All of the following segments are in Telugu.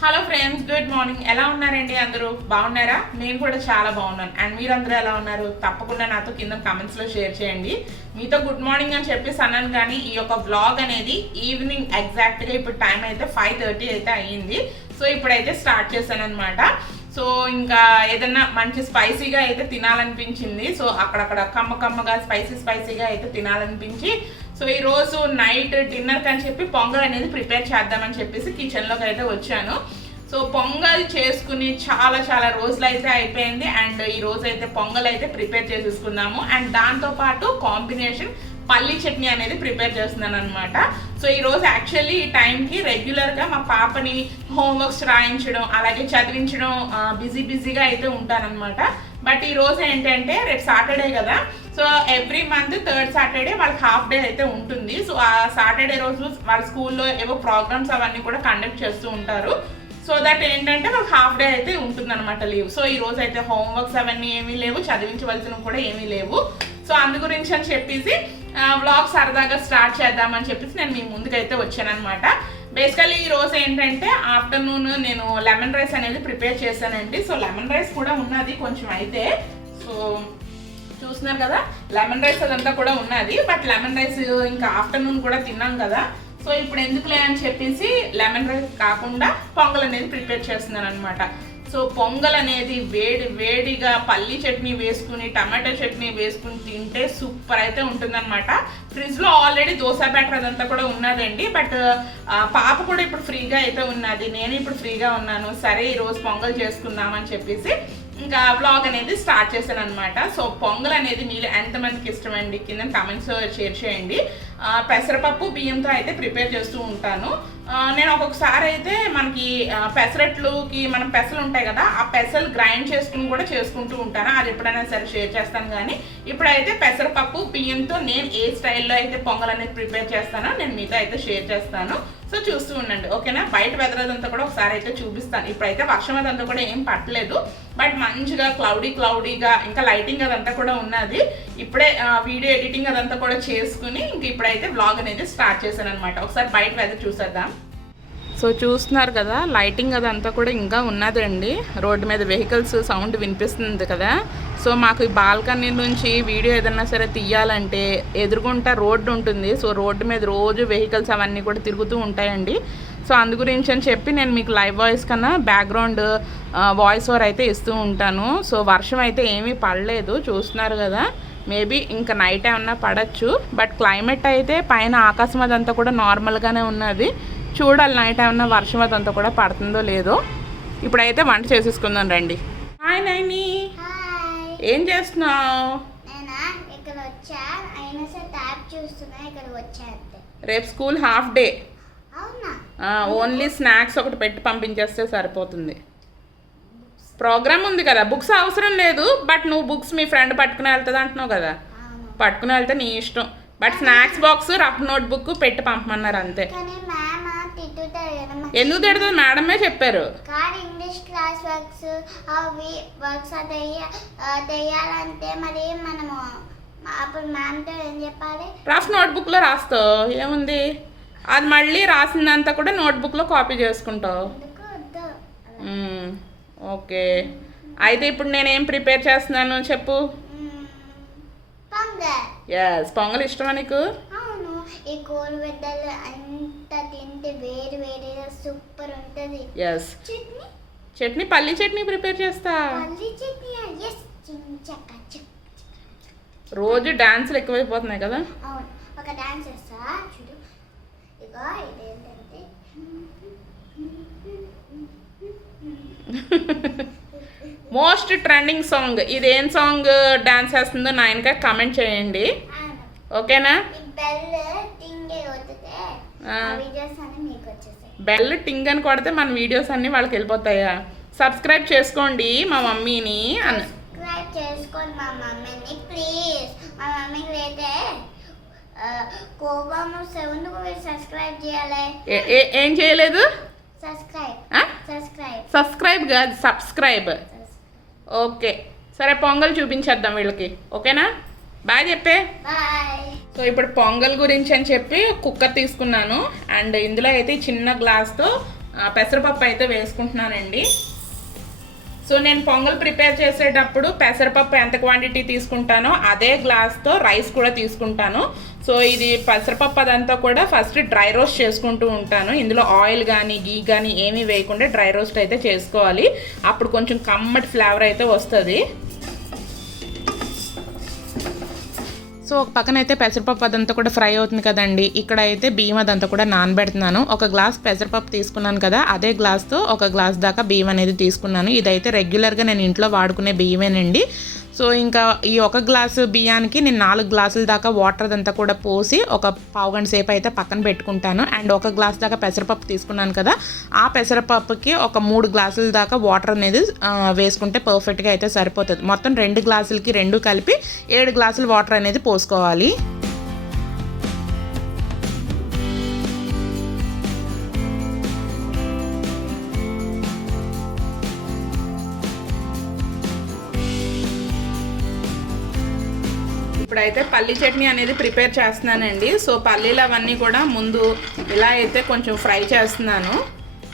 హలో ఫ్రెండ్స్ గుడ్ మార్నింగ్ ఎలా ఉన్నారండి అందరూ? బాగున్నారా? నేను కూడా చాలా బాగున్నాను. అండ్ మీరందరూ ఎలా ఉన్నారు? తప్పకుండా నాతో కింద కమెంట్స్లో షేర్ చేయండి. మీతో గుడ్ మార్నింగ్ అని చెప్పేసి అన్నాను కానీ ఈ యొక్క బ్లాగ్ అనేది ఈవినింగ్ ఎగ్జాక్ట్గా ఇప్పుడు టైం అయితే ఫైవ్ థర్టీ అయితే అయ్యింది. సో ఇప్పుడైతే స్టార్ట్ చేశాను అనమాట సో ఇంకా ఏదన్నా మంచి స్పైసీగా అయితే తినాలనిపించింది. సో అక్కడక్కడ కమ్మ కమ్మగా స్పైసీ స్పైసీగా అయితే తినాలనిపించి సో ఈ రోజు నైట్ డిన్నర్ అని చెప్పి పొంగల్ అనేది ప్రిపేర్ చేద్దామని చెప్పేసి కిచెన్లోకి అయితే వచ్చాను. సో పొంగల్ చేసుకుని చాలా చాలా రోజులు అయితే అయిపోయింది. అండ్ ఈ రోజు అయితే పొంగల్ అయితే ప్రిపేర్ చేసేసుకుందాము. అండ్ దాంతో పాటు కాంబినేషన్ పల్లి చట్నీ అనేది ప్రిపేర్ చేస్తున్నాను అనమాట సో ఈ రోజు యాక్చువల్లీ ఈ టైంకి రెగ్యులర్గా మా పాపని హోంవర్క్స్ రాయించడం అలాగే చదివించడం బిజీ బిజీగా అయితే ఉంటానన్నమాట. బట్ ఈ రోజు ఏంటంటే రేపు సాటర్డే కదా so every month third Saturday వాళ్ళకి హాఫ్ డే అయితే ఉంటుంది. సో ఆ సాటర్డే రోజు వాళ్ళ స్కూల్లో ఏవో ప్రోగ్రామ్స్ అవన్నీ కూడా కండక్ట్ చేస్తూ ఉంటారు. సో దట్ ఏంటంటే వాళ్ళకి హాఫ్ డే అయితే ఉంటుందన్నమాట లీవ్. సో ఈ రోజు అయితే హోంవర్క్స్ అవన్నీ ఏమీ లేవు చదివించవలసినవి కూడా ఏమీ లేవు. సో అందు గురించి అని చెప్పేసి వ్లాగ్ సరదాగా స్టార్ట్ చేద్దామని చెప్పేసి నేను మీ ముందుకైతే వచ్చానమాట బేసికలీ ఈ రోజు ఏంటంటే ఆఫ్టర్నూన్ నేను లెమన్ రైస్ అనేది ప్రిపేర్ చేశానండి. సో లెమన్ రైస్ కూడా ఉన్నది కొంచెం అయితే. సో చూస్తున్నారు కదా లెమన్ రైస్ అదంతా కూడా ఉన్నది. బట్ లెమన్ రైస్ ఇంకా ఆఫ్టర్నూన్ కూడా తిన్నాం కదా. సో ఇప్పుడు ఎందుకులే అని చెప్పేసి లెమన్ రైస్ కాకుండా పొంగల్ అనేది ప్రిపేర్ చేస్తున్నాను అనమాట సో పొంగల్ అనేది వేడి వేడిగా పల్లి చట్నీ వేసుకుని టమాటో చట్నీ వేసుకుని తింటే సూపర్ అయితే ఉంటుందన్నమాట. ఫ్రిడ్జ్లో ఆల్రెడీ దోశ బ్యాటర్ అదంతా కూడా ఉన్నదండి. బట్ పాప కూడా ఇప్పుడు ఫ్రీగా అయితే ఉన్నది. నేను ఇప్పుడు ఫ్రీగా ఉన్నాను. సరే ఈరోజు పొంగల్ చేసుకుందామని చెప్పేసి ఇంకా వ్లాగ్ అనేది స్టార్ట్ చేశాను అనమాట సో పొంగల్ అనేది మీరు ఎంతమందికి ఇష్టమండి? కింద కమెంట్స్ షేర్ చేయండి. పెసరపప్పు బియ్యంతో అయితే ప్రిపేర్ చేస్తూ ఉంటాను. నేను ఒక్కొక్కసారి అయితే మనకి పెసరట్లుకి మనం పెసలు ఉంటాయి కదా ఆ పెసలు గ్రైండ్ చేసుకుని కూడా చేసుకుంటూ ఉంటాను. అది ఎప్పుడైనా సరే షేర్ చేస్తాను కానీ ఇప్పుడైతే పెసరపప్పు బియ్యంతో నేను ఏ స్టైల్లో అయితే పొంగల్ అనేది ప్రిపేర్ చేస్తానో నేను మీతో అయితే షేర్ చేస్తాను. సో చూస్తూ ఉండండి ఓకేనా? బయట వెదర్ అదంతా కూడా ఒకసారి అయితే చూపిస్తాను. ఇప్పుడైతే వర్షం అదంతా కూడా ఏం పట్టలేదు. బట్ మంచిగా క్లౌడీ క్లౌడీగా ఇంకా లైటింగ్ అదంతా కూడా ఉన్నది. ఇప్పుడే వీడియో ఎడిటింగ్ అదంతా కూడా చేసుకుని ఇంక ఇప్పుడైతే వ్లాగ్ అనేది స్టార్ట్ చేశాను అనమాట ఒకసారి బయట వెదర్ చూసేద్దాం. సో చూస్తున్నారు కదా లైటింగ్ అదంతా కూడా ఇంకా ఉన్నదండి. రోడ్డు మీద వెహికల్స్ సౌండ్ వినిపిస్తుంది కదా. సో మాకు ఈ బాల్కనీ నుంచి వీడియో ఏదన్నా సరే తీయాలంటే ఎదురుగుంటా రోడ్డు ఉంటుంది. సో రోడ్డు మీద రోజు వెహికల్స్ అవన్నీ కూడా తిరుగుతూ ఉంటాయండి. సో అందు గురించి అని చెప్పి నేను మీకు లైవ్ వాయిస్ కన్నా బ్యాక్గ్రౌండ్ వాయిస్ ఓవర్ అయితే ఇస్తూ ఉంటాను. సో వర్షం అయితే ఏమీ పడలేదు. చూస్తున్నారు కదా మేబీ ఇంకా నైట్ ఏమన్నా పడచ్చు. బట్ క్లైమేట్ అయితే పైన ఆకాశం అదంతా కూడా నార్మల్గానే ఉన్నది. చూడాలి నైట్ ఏమన్నా వర్షం అదంతా కూడా పడుతుందో లేదో. ఇప్పుడైతే వంట చేసేసుకుందాం రండి. హాయ్ నైని. ఏం చేస్తున్నావు? నేనా? ఇక్కడ వచ్చా? అయినా సరే ట్యాబ్ చూస్తున్నా ఇక్కడ వచ్చా రేపు school half day. Only snacks ఒకటి పెట్టి పంపించేస్తే సరిపోతుంది. ప్రోగ్రామ్ ఉంది కదా బుక్స్ అవసరం లేదు బట్ నువ్వు బుక్స్ మీ ఫ్రెండ్ పట్టుకుని వెళ్తుంది అంటున్నావు కదా. పట్టుకుని వెళ్తే నీ ఇష్టం. But snacks box rough note book పెట్టి పంపమన్నారు అంతే కానీ మ్యామ్ తిట్టుతారు కదా మా- ఎందుకు తిడుతుంది మేడమే చెప్పారు. కానీ ఇంగ్లీష్ క్లాస్ వర్క్స్ అవి వర్క్స్ తెయ్య తెయ్యాలంటే మరి మనము అప్పుడు మ్యామ్తో ఏం చెప్పాలి? రఫ్ నోట్బుక్లో రాస్తావు. ఏముంది? అది మళ్ళీ రాసిందంతా కూడా నోట్బుక్లో కాపీ చేసుకుంటావు. ఓకే. అయితే ఇప్పుడు నేనేం ప్రిపేర్ చేస్తున్నాను చెప్పు. ఎస్ పొంగల్ ఇష్టమా నీకు? ఈ కోడి బిడ్డలు అంత తింటే వేడి వేడిగా సూపర్ ఉంటుంది. ఎస్ చట్నీ? చట్నీ పల్లి చట్నీ ప్రిపేర్ చేస్తా. పల్లి చట్నీ ఎస్ రోజు డాన్సులు ఎక్కువైపోతున్నాయి కదా? అవును. ఒక డాన్స్ చేస్తా చూడు. ఇగో ఇదేంటంటే? మోస్ట్ ట్రెండింగ్ సాంగ్ ఇది ఏం సాంగ్ డాన్స్ వేస్తుందో నాయనక కమెంట్ చేయండి. ఓకేనా? బెల్ టింగే అని కొడితే మన వీడియోస్ అన్నీ వాళ్ళకి వెళ్ళిపోతాయా? సబ్స్క్రైబ్ చేసుకోండి మా మమ్మీని అన్న సబ్స్క్రైబ్ చేసుకోండి మా మమ్మీని ప్లీజ్ మా మమ్మీకి అయితే కోపం మీరు సబ్స్క్రైబ్ చేయాలి? ఏ- చేయలేదు? సబ్స్క్రైబ్? సబ్స్క్రైబ్ సబ్స్క్రైబ్ కాదు సబ్స్క్రైబ్ ఓకే సరే పొంగల్ చూపించేద్దాం వీళ్ళకి. ఓకేనా బాగా చెప్పే. బాయ్ సో ఇప్పుడు పొంగల్ గురించి అని చెప్పి కుక్కర్ తీసుకున్నాను. అండ్ ఇందులో అయితే చిన్న గ్లాస్తో పెసరపప్పు అయితే వేసుకుంటున్నానండి. సో నేను పొంగల్ ప్రిపేర్ చేసేటప్పుడు పెసరపప్పు ఎంత క్వాంటిటీ తీసుకుంటానో అదే గ్లాస్తో రైస్ కూడా తీసుకుంటాను. సో ఇది పెసరపప్పు అదంతా కూడా ఫస్ట్ డ్రై రోస్ట్ చేసుకుంటూ ఉంటాను. ఇందులో ఆయిల్ కానీ గీ కానీ ఏమీ వేయకుండా డ్రై రోస్ట్ అయితే చేసుకోవాలి. అప్పుడు కొంచెం కమ్మటి ఫ్లేవర్ అయితే వస్తుంది. సో ఒక పక్కన అయితే పెసరపప్పు అదంతా కూడా ఫ్రై అవుతుంది కదండి. ఇక్కడ అయితే బియ్యం అదంతా కూడా నానబెడుతున్నాను. ఒక గ్లాస్ పెసరపప్పు తీసుకున్నాను కదా అదే గ్లాస్తో ఒక గ్లాస్ దాకా బియ్యం అనేది తీసుకున్నాను. ఇదైతే రెగ్యులర్గా నేను ఇంట్లో వాడుకునే బియ్యమేనండి. సో ఇంకా ఈ ఒక గ్లాసు బియ్యానికి నేను నాలుగు గ్లాసుల దాకా వాటర్ అదంతా కూడా పోసి ఒక పావు గంట సేపు అయితే పక్కన పెట్టుకుంటాను. అండ్ ఒక గ్లాస్ దాకా పెసరపప్పు తీసుకున్నాను కదా ఆ పెసరపప్పుకి ఒక మూడు గ్లాసుల దాకా వాటర్ అనేది వేసుకుంటే పర్ఫెక్ట్గా అయితే సరిపోతుంది. మొత్తం రెండు గ్లాసులకి రెండు కలిపి ఏడు గ్లాసులు వాటర్ అనేది పోసుకోవాలి. ఇప్పుడైతే పల్లి చట్నీ అనేది ప్రిపేర్ చేస్తున్నానండి. సో పల్లీలు అవన్నీ కూడా ముందు ఇలా అయితే కొంచెం ఫ్రై చేస్తున్నాను.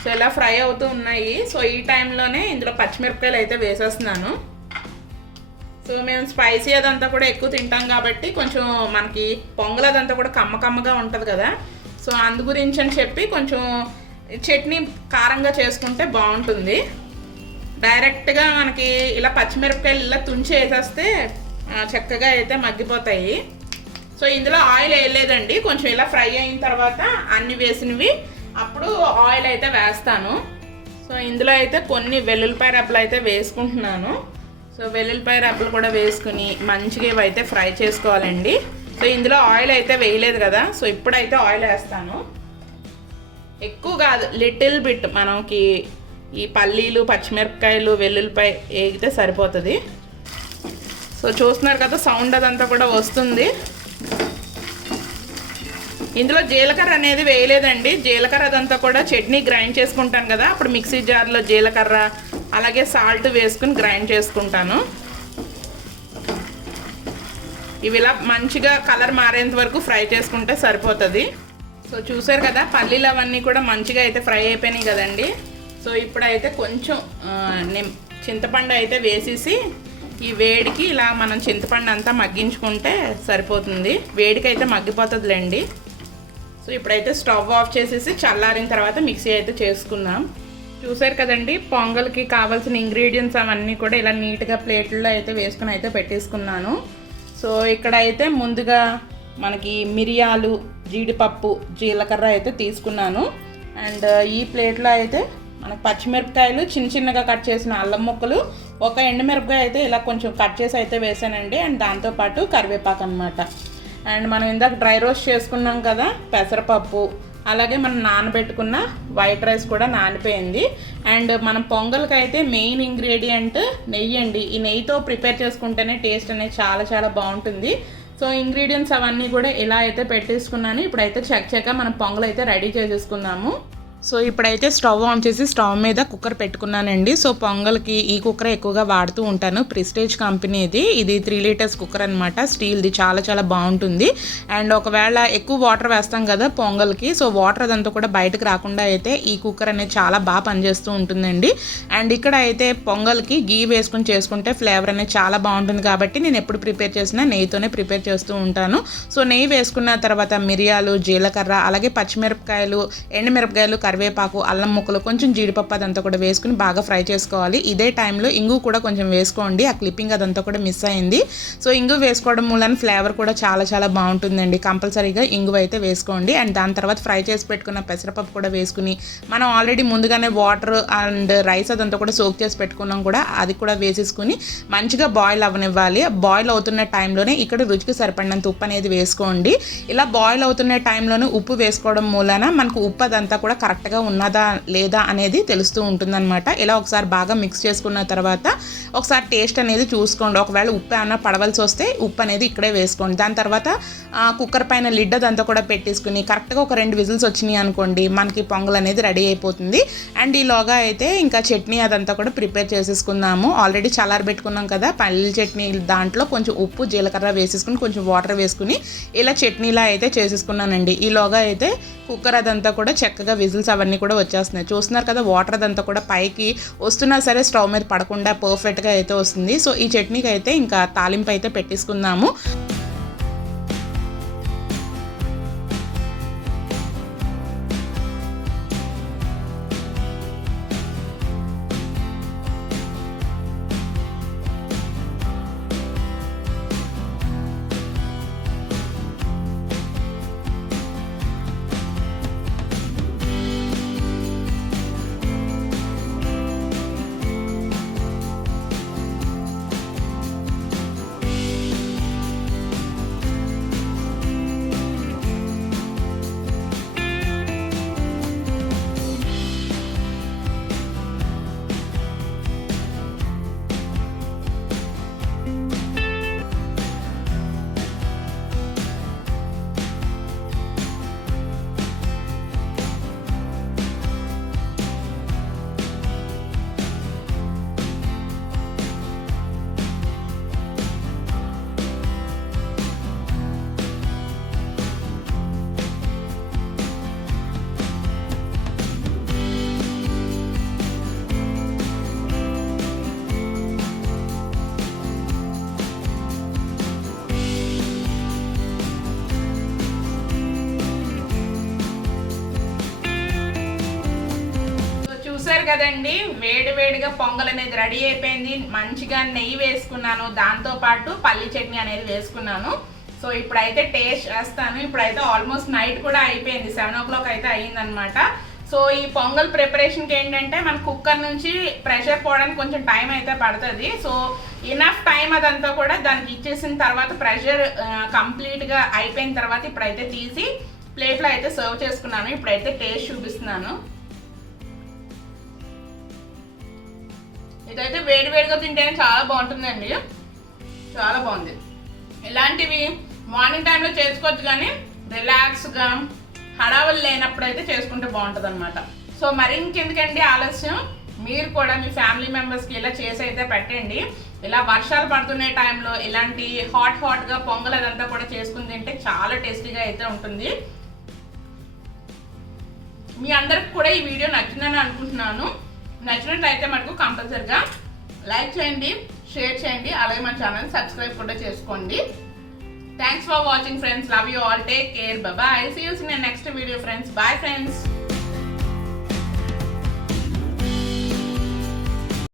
సో ఇలా ఫ్రై అవుతూ ఉన్నాయి. సో ఈ టైంలోనే ఇందులో పచ్చిమిరపకాయలు అయితే వేసేస్తున్నాను. సో మేము స్పైసీ అదంతా కూడా ఎక్కువ తింటాం కాబట్టి కొంచెం మనకి పొంగల్ అదంతా కూడా కమ్మ కమ్మగా ఉంటుంది కదా. సో అందు గురించి అని చెప్పి కొంచెం చట్నీ కారంగా చేసుకుంటే బాగుంటుంది. డైరెక్ట్గా మనకి ఇలా పచ్చిమిరపకాయలు ఇలా తుంచి వేసేస్తే చక్కగా అయితే మగ్గిపోతాయి. సో ఇందులో ఆయిల్ వేయలేదండి. కొంచెం ఇలా ఫ్రై అయిన తర్వాత అన్ని వేసినవి. అప్పుడు ఆయిల్ అయితే వేస్తాను. సో ఇందులో అయితే కొన్ని వెల్లుల్లిపాయ రబ్బలు అయితే వేసుకుంటున్నాను. సో వెల్లుల్లిపాయ రబ్బలు కూడా వేసుకుని మంచిగా ఇవి అయితే ఫ్రై చేసుకోవాలండి. సో ఇందులో ఆయిల్ అయితే వేయలేదు కదా. సో ఇప్పుడైతే ఆయిల్ వేస్తాను. ఎక్కువ కాదు లిటిల్ బిట్ మనకి ఈ పల్లీలు పచ్చిమిరపకాయలు వెల్లుల్లిపాయ వేగితే సరిపోతుంది. సో చూస్తున్నారు కదా సౌండ్ అదంతా కూడా వస్తుంది. ఇందులో జీలకర్ర అనేది వేయలేదండి. జీలకర్ర అదంతా కూడా చట్నీ గ్రైండ్ చేసుకుంటాను కదా అప్పుడు మిక్సీ జార్లో జీలకర్ర అలాగే సాల్ట్ వేసుకుని గ్రైండ్ చేసుకుంటాను. ఇవి ఇలా మంచిగా కలర్ మారేంత వరకు ఫ్రై చేసుకుంటే సరిపోతుంది. సో చూసారు కదా పల్లీలు అవన్నీ కూడా మంచిగా అయితే ఫ్రై అయిపోయినాయి కదండి. సో ఇప్పుడైతే కొంచెం చింతపండు అయితే వేసేసి ఈ వేడికి ఇలా మనం చింతపండు అంతా మగ్గించుకుంటే సరిపోతుంది. వేడికైతే అయితే మగ్గిపోతుందిలేండి. సో ఇప్పుడైతే స్టవ్ ఆఫ్ చేసేసి చల్లారిన తర్వాత మిక్సీ అయితే చేసుకుందాం. చూసారు కదండి పొంగల్కి కావాల్సిన ఇంగ్రీడియంట్స్ అవన్నీ కూడా ఇలా నీట్గా ప్లేట్లో అయితే వేసుకుని అయితే పెట్టేసుకున్నాను. సో ఇక్కడ అయితే ముందుగా మనకి మిరియాలు జీడిపప్పు జీలకర్ర అయితే తీసుకున్నాను. అండ్ ఈ ప్లేట్లో అయితే మనకి పచ్చిమిరపకాయలు చిన్న చిన్నగా కట్ చేసిన అల్లం ముక్కలు ఒక ఎండుమిరపకాయ అయితే ఇలా కొంచెం కట్ చేసి అయితే వేసానండి. అండ్ దాంతోపాటు కరివేపాకు అనమాట అండ్ మనం ఇందాక డ్రై రోస్ట్ చేసుకున్నాం కదా పెసరపప్పు అలాగే మనం నానబెట్టుకున్న వైట్ రైస్ కూడా నానిపోయింది. అండ్ మనం పొంగల్కి అయితే మెయిన్ ఇంగ్రీడియంట్ నెయ్యి అండి ఈ నెయ్యితో ప్రిపేర్ చేసుకుంటేనే టేస్ట్ అనేది చాలా చాలా బాగుంటుంది. సో ఇంగ్రీడియంట్స్ అవన్నీ కూడా ఇలా అయితే పెట్టేసుకున్నాను. ఇప్పుడైతే చెక్ చెక్క మనం పొంగల్ అయితే రెడీ చేసేసుకుందాము. సో ఇప్పుడైతే స్టవ్ ఆన్ చేసి స్టవ్ మీద కుక్కర్ పెట్టుకున్నానండి. సో పొంగల్కి ఈ కుక్కర్ ఎక్కువగా వాడుతూ ఉంటాను. ప్రిస్టేజ్ కంపెనీది. ఇది త్రీ లీటర్స్ కుక్కర్ అనమాట స్టీల్ది చాలా చాలా బాగుంటుంది. అండ్ ఒకవేళ ఎక్కువ వాటర్ వేస్తాం కదా పొంగల్కి సో వాటర్ అదంతా కూడా బయటకు రాకుండా అయితే ఈ కుక్కర్ అనేది చాలా బాగా పనిచేస్తూ ఉంటుందండి. అండ్ ఇక్కడ అయితే పొంగల్కి గీ వేసుకుని చేసుకుంటే ఫ్లేవర్ అనేది చాలా బాగుంటుంది కాబట్టి నేను ఎప్పుడు ప్రిపేర్ చేసినా నెయ్యితోనే ప్రిపేర్ చేస్తూ ఉంటాను. సో నెయ్యి వేసుకున్న తర్వాత మిరియాలు జీలకర్ర అలాగే పచ్చిమిరపకాయలు ఎండుమిరపకాయలు కరివేపాకు అల్లం ముక్కలు కొంచెం జీడిపప్పు అదంతా కూడా వేసుకుని బాగా ఫ్రై చేసుకోవాలి. ఇదే టైంలో ఇంగు కూడా కొంచెం వేసుకోండి. ఆ క్లిప్పింగ్ అదంతా కూడా మిస్ అయింది. సో ఇంగు వేసుకోవడం మూలన ఫ్లేవర్ కూడా చాలా చాలా బాగుంటుందండి. కంపల్సరీగా ఇంగు అయితే వేసుకోండి. అండ్ దాని తర్వాత ఫ్రై చేసి పెట్టుకున్న పెసరపప్పు కూడా వేసుకుని మనం ఆల్రెడీ ముందుగానే వాటర్ అండ్ రైస్ అదంతా కూడా సోక్ చేసి పెట్టుకున్నాం కూడా అది కూడా వేసేసుకుని మంచిగా బాయిల్ అవ్వనివ్వాలి. బాయిల్ అవుతున్న టైంలోనే ఇక్కడ రుచికి సరిపడినంత ఉప్పు అనేది వేసుకోండి. ఇలా బాయిల్ అవుతున్న టైంలోనే ఉప్పు వేసుకోవడం మూలన మనకు ఉప్పు అదంతా కూడా కరెక్ట్ కరెక్ట్గా ఉన్నదా లేదా అనేది తెలుస్తూ ఉంటుందన్నమాట. ఇలా ఒకసారి బాగా మిక్స్ చేసుకున్న తర్వాత ఒకసారి టేస్ట్ అనేది చూసుకోండి. ఒకవేళ ఉప్పు ఏమైనా పడవలసి వస్తే ఉప్పు అనేది ఇక్కడే వేసుకోండి. దాని తర్వాత కుక్కర్ పైన లిడ్ అదంతా కూడా పెట్టేసుకుని కరెక్ట్గా ఒక రెండు విజిల్స్ వచ్చినాయి అనుకోండి మనకి పొంగల్ అనేది రెడీ అయిపోతుంది. అండ్ ఈలోగా అయితే ఇంకా చట్నీ అదంతా కూడా ప్రిపేర్ చేసేసుకుందాము. ఆల్రెడీ చల్లారి పెట్టుకున్నాం కదా పల్లీల చట్నీ దాంట్లో కొంచెం ఉప్పు జీలకర్ర వేసేసుకుని కొంచెం వాటర్ వేసుకుని ఇలా చట్నీలా అయితే చేసేసుకున్నానండి. ఈలోగా అయితే కుక్కర్ అదంతా కూడా చక్కగా విజిల్స్ బబుల్స్ అవన్నీ కూడా వచ్చేస్తున్నాయి. చూస్తున్నారు కదా వాటర్ అదంతా కూడా పైకి వస్తున్నా సరే స్టవ్ మీద పడకుండా పర్ఫెక్ట్గా అయితే వస్తుంది. సో ఈ చట్నీకి అయితే ఇంకా తాలింపు అయితే పెట్టేసుకుందాము. కదండి. వేడి వేడిగా పొంగల్ అనేది రెడీ అయిపోయింది. మంచిగా నెయ్యి వేసుకున్నాను. దాంతో పాటు పల్లి చట్నీ అనేది వేసుకున్నాను. సో ఇప్పుడైతే టేస్ట్ చేస్తాను. ఇప్పుడైతే ఆల్మోస్ట్ నైట్ కూడా అయిపోయింది. సెవెన్ ఓ క్లాక్ అయితే అయ్యిందనమాట సో ఈ పొంగల్ ప్రిపరేషన్కి ఏంటంటే మన కుక్కర్ నుంచి ప్రెషర్ పోవడానికి కొంచెం టైం అయితే పడుతుంది. సో ఇనఫ్ టైం అదంతా కూడా దానికి ఇచ్చేసిన తర్వాత ప్రెషర్ కంప్లీట్గా అయిపోయిన తర్వాత ఇప్పుడైతే తీసి ప్లేట్లో అయితే సర్వ్ చేసుకున్నాను. ఇప్పుడైతే టేస్ట్ చూపిస్తున్నాను. ఇదైతే వేడి వేడిగా తింటే చాలా బాగుంటుందండి. చాలా బాగుంది. ఇలాంటివి మార్నింగ్ టైంలో చేసుకోవచ్చు కానీ రిలాక్స్గా హడావులు లేనప్పుడు అయితే చేసుకుంటే బాగుంటుంది అనమాట సో మరి ఇంకెందుకండి ఆలస్యం? మీరు కూడా మీ ఫ్యామిలీ మెంబర్స్కి ఇలా చేసి అయితే పెట్టండి. ఇలా వర్షాలు పడుతున్న టైంలో ఇలాంటి హాట్ హాట్గా పొంగల్ అదంతా కూడా చేసుకుని తింటే చాలా టేస్టీగా అయితే ఉంటుంది. మీ అందరికి కూడా ఈ వీడియో నచ్చిందని అనుకుంటున్నాను. నచ్చినట్లయితే మనకు కంపల్సరిగా లైక్ చేయండి షేర్ చేయండి అలాగే మన ఛానల్ సబ్స్క్రైబ్ కూడా చేసుకోండి. Thanks for watching friends love you all take care bye see you in next video friends bye friends